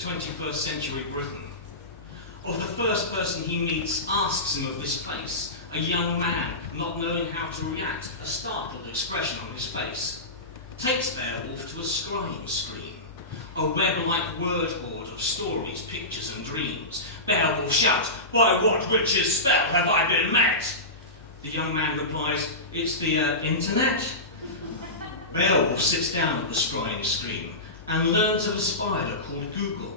21st century Britain. Of the first person he meets asks him of this place, a young man not knowing how to react, a startled expression on his face. Takes Beowulf to a scrying screen, a web-like word hoard of stories, pictures and dreams. Beowulf shouts, "By what witch's spell have I been met?" The young man replies, "It's the internet." Beowulf sits down at the scrying screen and learns of a spider called Google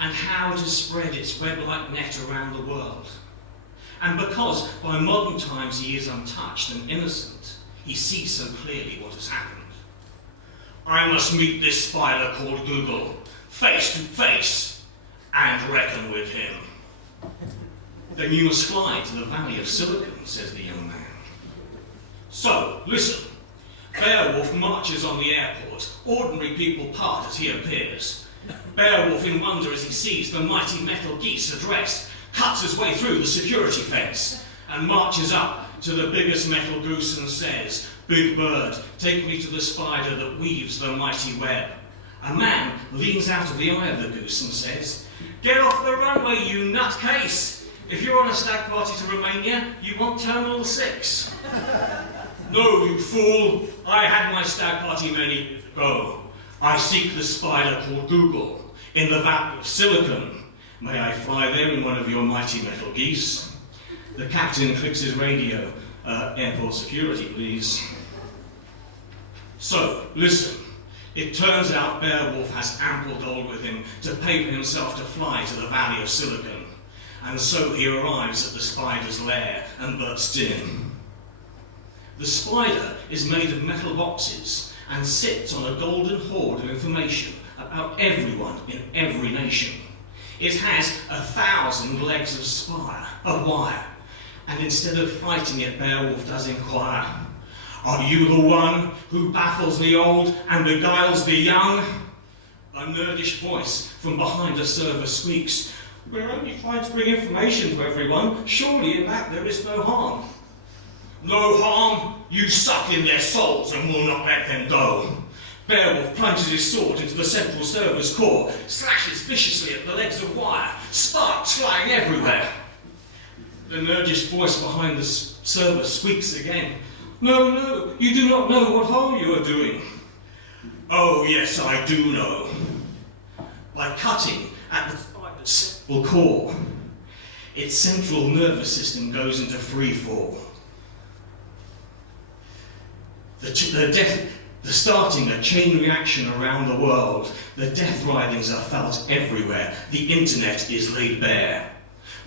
and how to spread its web-like net around the world. And because by modern times he is untouched and innocent, he sees so clearly what has happened. "I must meet this spider called Google, face to face, and reckon with him." "Then you must fly to the Valley of Silicon," says the young man. So, listen. Beowulf marches on the airport. Ordinary people part as he appears. Beowulf in wonder as he sees the mighty metal geese addressed, cuts his way through the security fence, and marches up to the biggest metal goose and says, "Big bird, take me to the spider that weaves the mighty web." A man leans out of the eye of the goose and says, "Get off the runway, you nutcase! If you're on a stag party to Romania, you want Terminal 6. "No, you fool! I had my stag party many years ago. I seek the spider called Google in the Valley of Silicon. May I fly there in one of your mighty metal geese?" The captain clicks his radio. "Airport security, please." So, listen. It turns out Beowulf has ample gold with him to pay for himself to fly to the Valley of Silicon. And so he arrives at the spider's lair and bursts in. The spider is made of metal boxes and sits on a golden hoard of information about everyone in every nation. It has 1,000 legs of wire, and instead of fighting it, Beowulf does inquire, "Are you the one who baffles the old and beguiles the young?" A nerdish voice from behind a server squeaks, "We're only trying to bring information to everyone. Surely in that there is no harm." "No harm? You suck in their souls and will not let them go." Beowulf plunges his sword into the central server's core, slashes viciously at the legs of wire, sparks flying everywhere. The nerdish voice behind the server squeaks again, No, you do not know what harm you are doing." "Oh yes, I do know. By cutting at the spider's central core, its central nervous system goes into free fall. Starting a chain reaction around the world, the death writhings are felt everywhere. The internet is laid bare.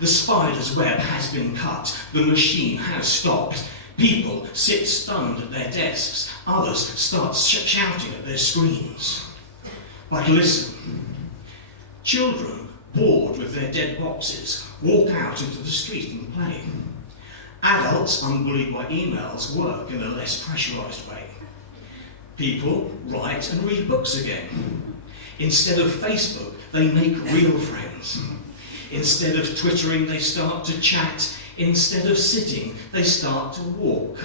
The spider's web has been cut. The machine has stopped. People sit stunned at their desks. Others start shouting at their screens. But listen. Children, bored with their dead boxes, walk out into the street and play. Adults, unbullied by emails, work in a less pressurized way. People write and read books again. Instead of Facebook, they make real friends. Instead of twittering, they start to chat. Instead of sitting, they start to walk.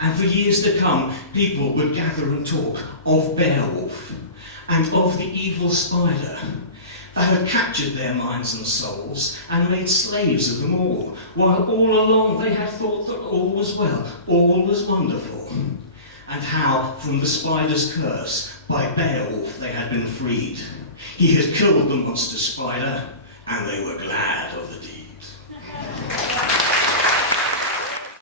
And for years to come, people would gather and talk of Beowulf and of the evil spider that had captured their minds and souls and made slaves of them all, while all along they had thought that all was well, all was wonderful, and how from the spider's curse by Beowulf they had been freed. He had killed the monster spider, and they were glad of the deed.